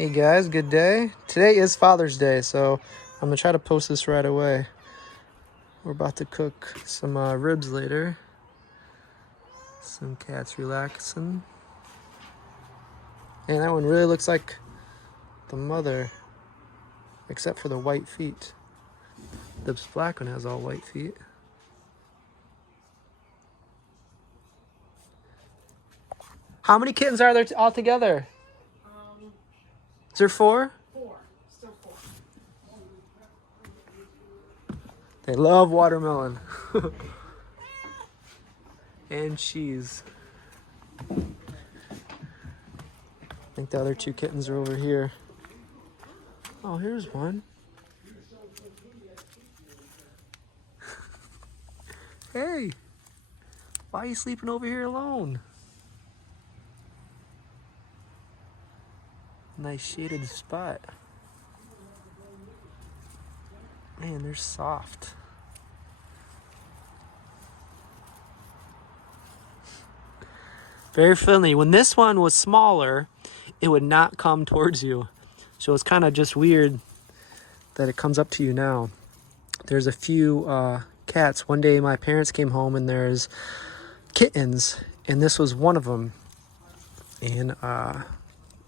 Hey guys, good day. Today is Father's Day, so I'm gonna try to post this right away. We're about to cook some ribs later. Some cats relaxing. And that one really looks like the mother, except for the white feet. This black one has all white feet. How many kittens are there altogether? Is there 4? 4. Still 4. They love watermelon. And cheese. I think the other 2 kittens are over here. Oh, here's one. Hey, why are you sleeping over here alone? Nice shaded spot. Man, they're soft. Very friendly. When this one was smaller, it would not come towards you. So it's kind of just weird that it comes up to you now. There's a few cats. One day my parents came home and there's kittens, and this was one of them. And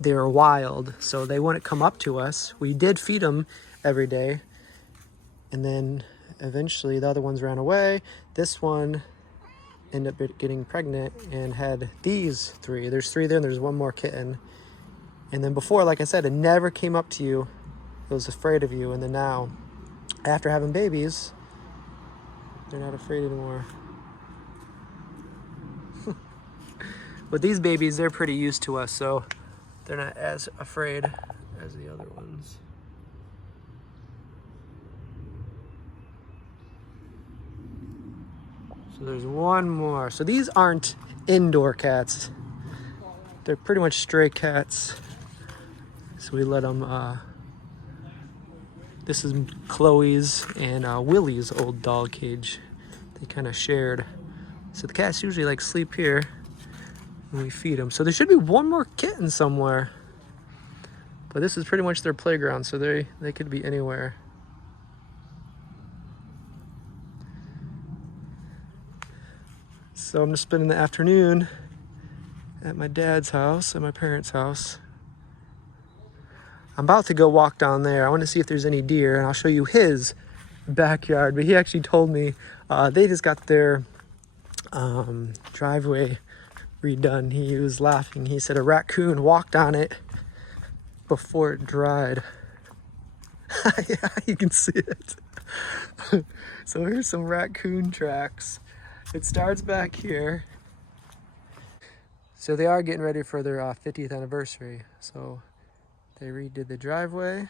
they were wild, so they wouldn't come up to us. We did feed them every day. And then eventually the other ones ran away. This one ended up getting pregnant and had these 3. There's 3 there and there's one more kitten. And then before, like I said, it never came up to you. It was afraid of you. And then now, after having babies, they're not afraid anymore. But these babies, they're pretty used to us, so they're not as afraid as the other ones. So there's one more. So these aren't indoor cats. They're pretty much stray cats. So we let them, this is Chloe's and Willie's old dog cage. They kind of shared. So the cats usually like sleep here when we feed them. So there should be one more kitten somewhere. But this is pretty much their playground, so they could be anywhere. So I'm just spending the afternoon at my dad's house, at my parents' house. I'm about to go walk down there. I want to see if there's any deer, and I'll show you his backyard. But he actually told me they just got their driveway redone. He was laughing. He said a raccoon walked on it before it dried. Yeah, you can see it. So here's some raccoon tracks. It starts back here. So they are getting ready for their 50th anniversary. So they redid the driveway.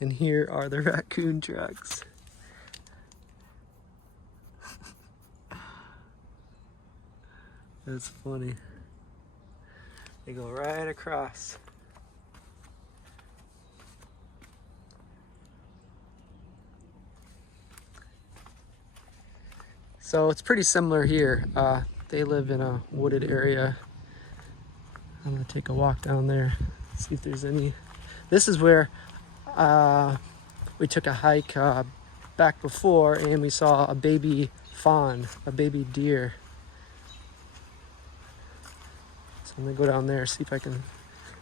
And here are the raccoon tracks. That's funny. They go right across. So it's pretty similar here. They live in a wooded area. I'm gonna take a walk down there, see if there's any. This is where we took a hike back before, and we saw a baby fawn, a baby deer. So I'm gonna go down there, see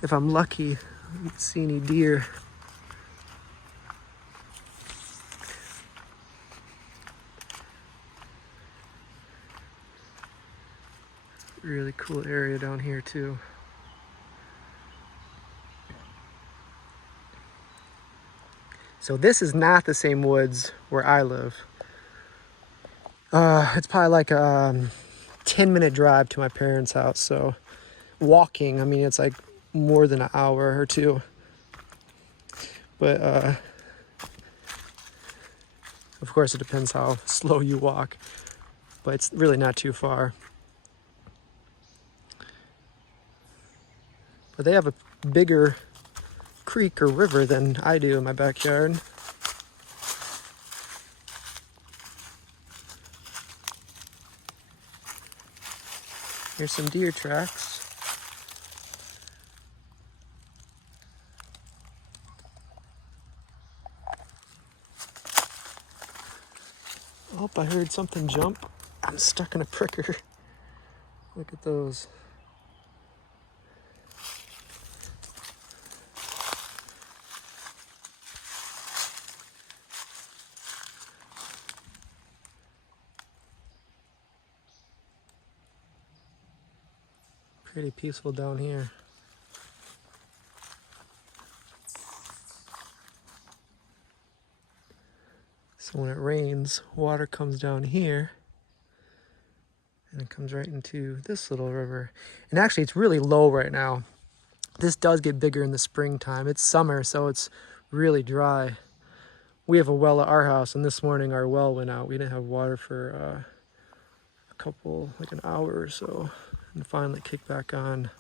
if I'm lucky, see any deer. Really cool area down here too. So this is not the same woods where I live. It's probably like a 10-minute drive to my parents' house. So walking, I mean, it's like more than an hour or 2. But of course it depends how slow you walk, but it's really not too far. But they have a bigger creek or river than I do in my backyard. Here's some deer tracks. I heard something jump. I'm stuck in a pricker. Look at those. Pretty peaceful down here. So when it rains, water comes down here and it comes right into this little river. And actually it's really low right now. This does get bigger in the springtime. It's summer, so it's really dry. We have a well at our house, and this morning our well went out. We didn't have water for like an hour or so, and finally kicked back on.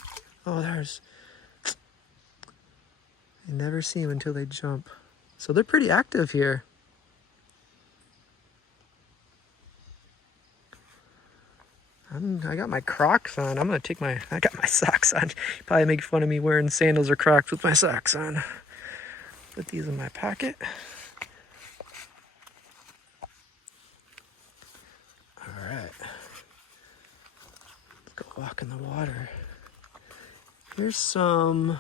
Oh, you never see them until they jump. So they're pretty active here. I got my Crocs on. I got my socks on. Probably make fun of me wearing sandals or Crocs with my socks on. Put these in my pocket. All right. Let's go walk in the water. Here's some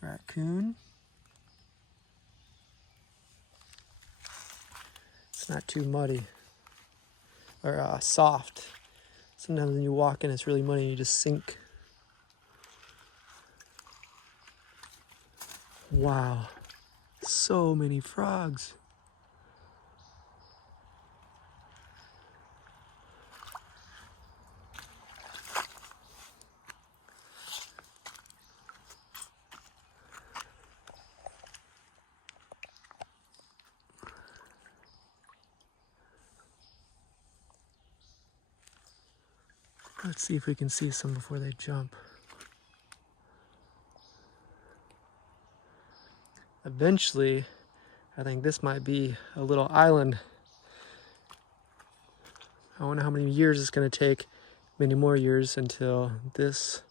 raccoon. It's not too muddy or soft. Sometimes when you walk in, it's really muddy and you just sink. Wow, so many frogs. Let's see if we can see some before they jump. Eventually, I think this might be a little island. I wonder how many years it's going to take, many more years until this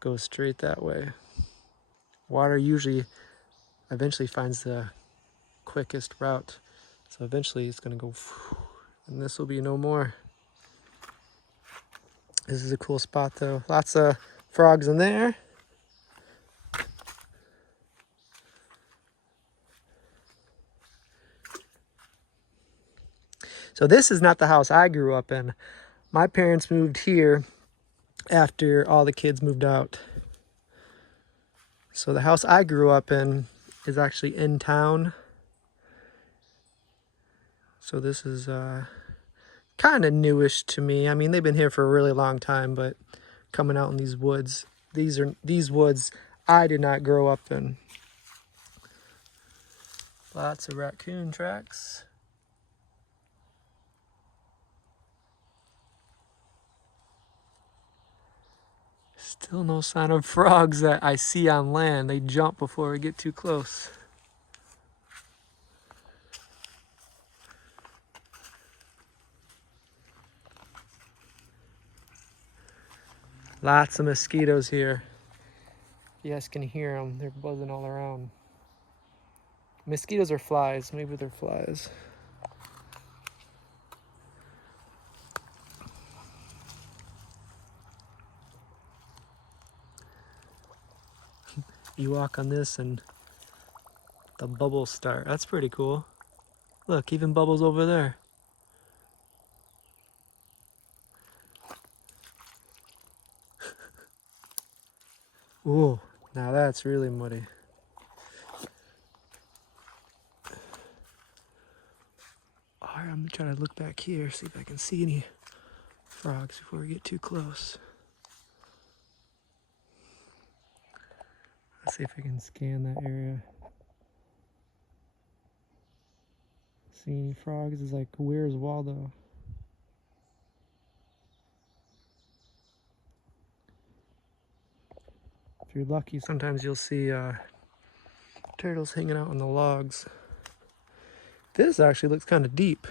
goes straight that way. Water usually eventually finds the quickest route. So eventually it's going to go, and this will be no more. This is a cool spot though. Lots of frogs in there. So this is not the house I grew up in. My parents moved here after all the kids moved out. So the house I grew up in is actually in town. So this is kind of newish to me. I mean, they've been here for a really long time, but coming out in these woods, these woods I did not grow up in. Lots of raccoon tracks. Still no sign of frogs that I see on land. They jump before we get too close. Lots of mosquitoes here. You guys can hear them. They're buzzing all around. Mosquitoes or flies. Maybe they're flies. You walk on this and the bubbles start. That's pretty cool. Look, even bubbles over there. Ooh, now that's really muddy. Alright, I'm gonna try to look back here, see if I can see any frogs before we get too close. Let's see if I can scan that area. See any frogs? It's like, where's Waldo? If you're lucky, sometimes you'll see turtles hanging out on the logs. This actually looks kind of deep.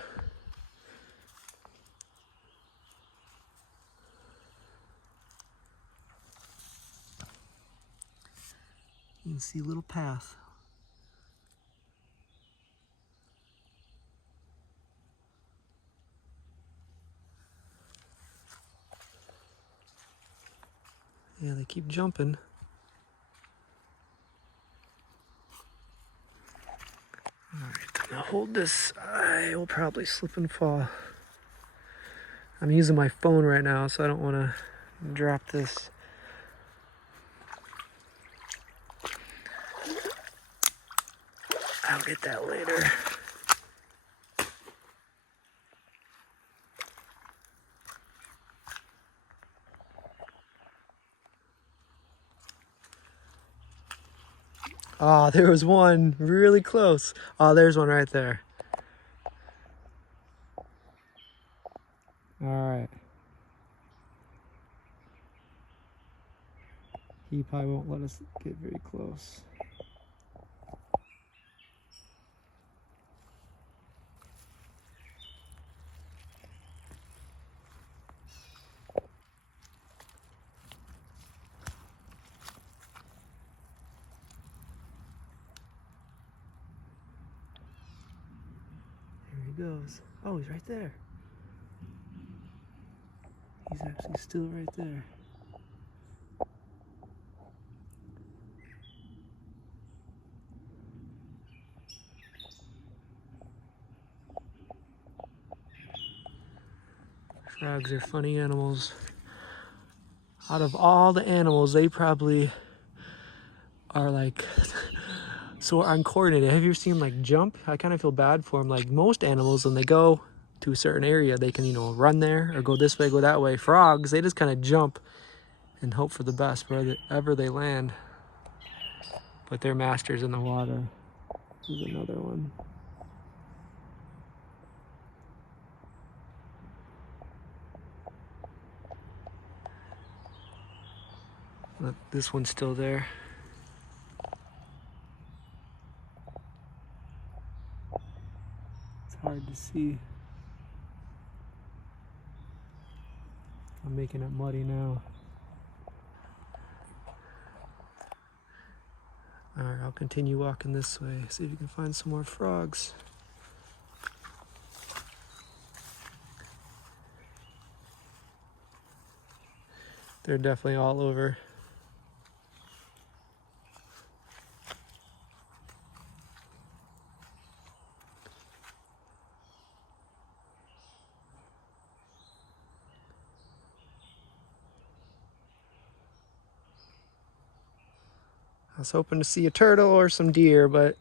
You can see a little path. Yeah, they keep jumping. Alright, I'm gonna hold this. I will probably slip and fall. I'm using my phone right now, so I don't want to drop this. I'll get that later. Oh, there was one really close. Oh, there's one right there. All right. He probably won't let us get very close. There he goes. Oh, he's right there. He's actually still right there. Frogs are funny animals. Out of all the animals, they probably are like so uncoordinated. Have you ever seen them like jump? I kind of feel bad for them. Like most animals, when they go to a certain area, they can, you know, run there or go this way, go that way. Frogs, they just kind of jump and hope for the best wherever they land. But they're masters in the water. Here's another one. Look, this one's still there. It's hard to see. I'm making it muddy now. Alright, I'll continue walking this way, see if you can find some more frogs. They're definitely all over. I was hoping to see a turtle or some deer, but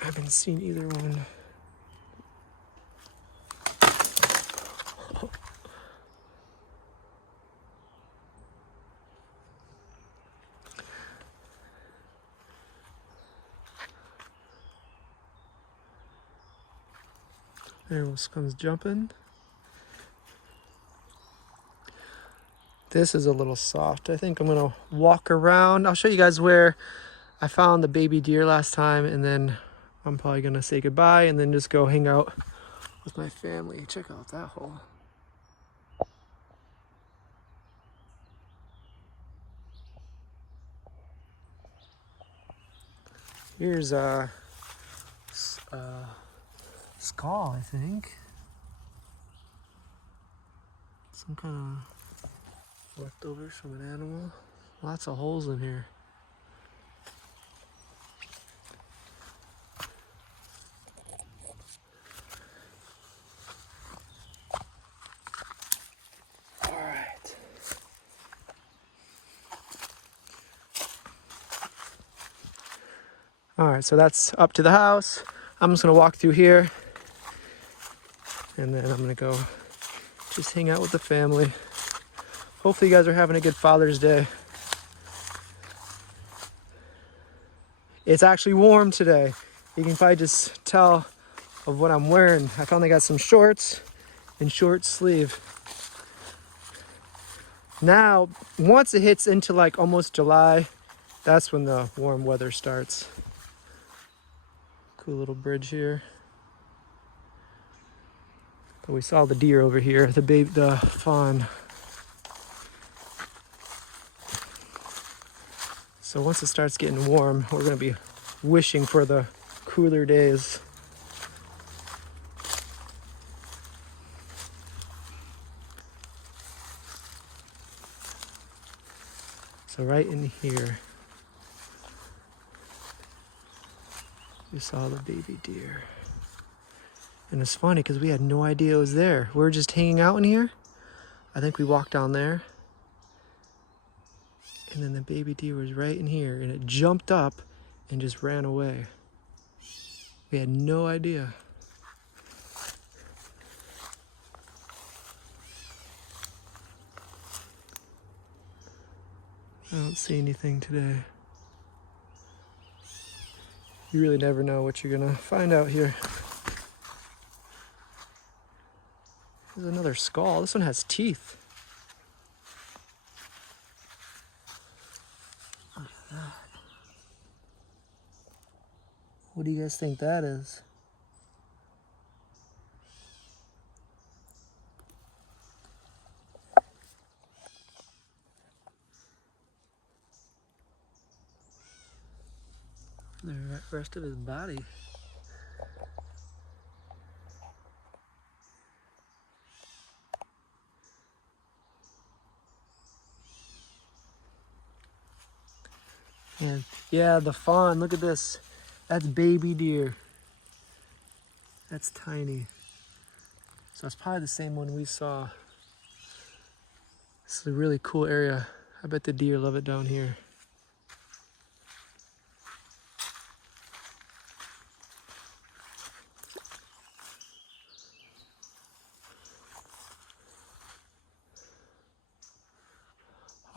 I haven't seen either one. There comes jumping. This is a little soft. I think I'm gonna walk around. I'll show you guys where I found the baby deer last time, and then I'm probably gonna say goodbye and then just go hang out with my family. Check out that hole. Here's a skull, I think. Some kind of leftovers from an animal. Lots of holes in here. Alright. Alright, so that's up to the house. I'm just gonna walk through here and then I'm gonna go just hang out with the family. Hopefully you guys are having a good Father's Day. It's actually warm today. You can probably just tell of what I'm wearing. I finally got some shorts and short sleeve. Now, once it hits into like almost July, that's when the warm weather starts. Cool little bridge here. But we saw the deer over here, the fawn. So once it starts getting warm, we're gonna be wishing for the cooler days. So right in here, we saw the baby deer. And it's funny because we had no idea it was there. We were just hanging out in here. I think we walked down there. And then the baby deer was right in here, and it jumped up and just ran away. We had no idea. I don't see anything today. You really never know what you're gonna find out here. There's another skull. This one has teeth. Look at that. What do you guys think that is? The rest of his body. And yeah, the fawn, look at this. That's baby deer. That's tiny. So it's probably the same one we saw. This is a really cool area. I bet the deer love it down here.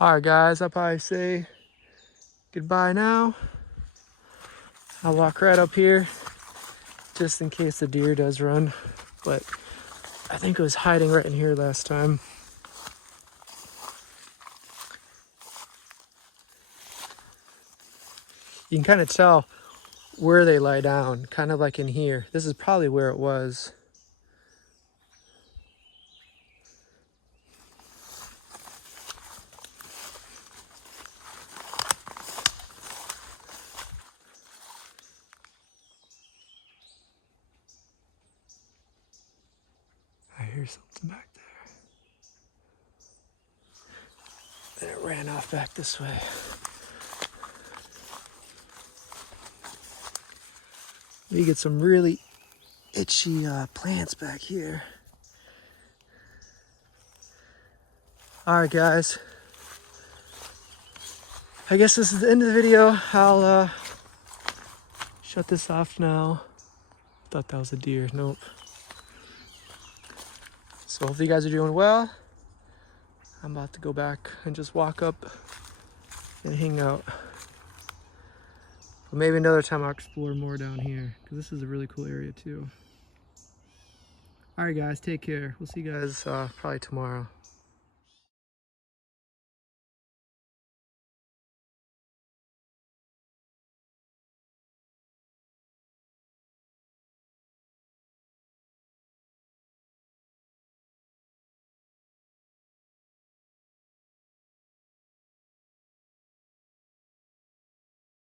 All right, guys, I'll probably say goodbye now. I'll walk right up here just in case the deer does run. But I think it was hiding right in here last time. You can kind of tell where they lie down, kind of like in here. This is probably where it was. I hear something back there. And it ran off back this way. We get some really itchy plants back here. All right, guys. I guess this is the end of the video. I'll shut this off now. Thought that was a deer. Nope. So hopefully you guys are doing well. I'm about to go back and just walk up and hang out. But maybe another time I'll explore more down here, because this is a really cool area too. All right, guys, take care. We'll see you guys probably tomorrow.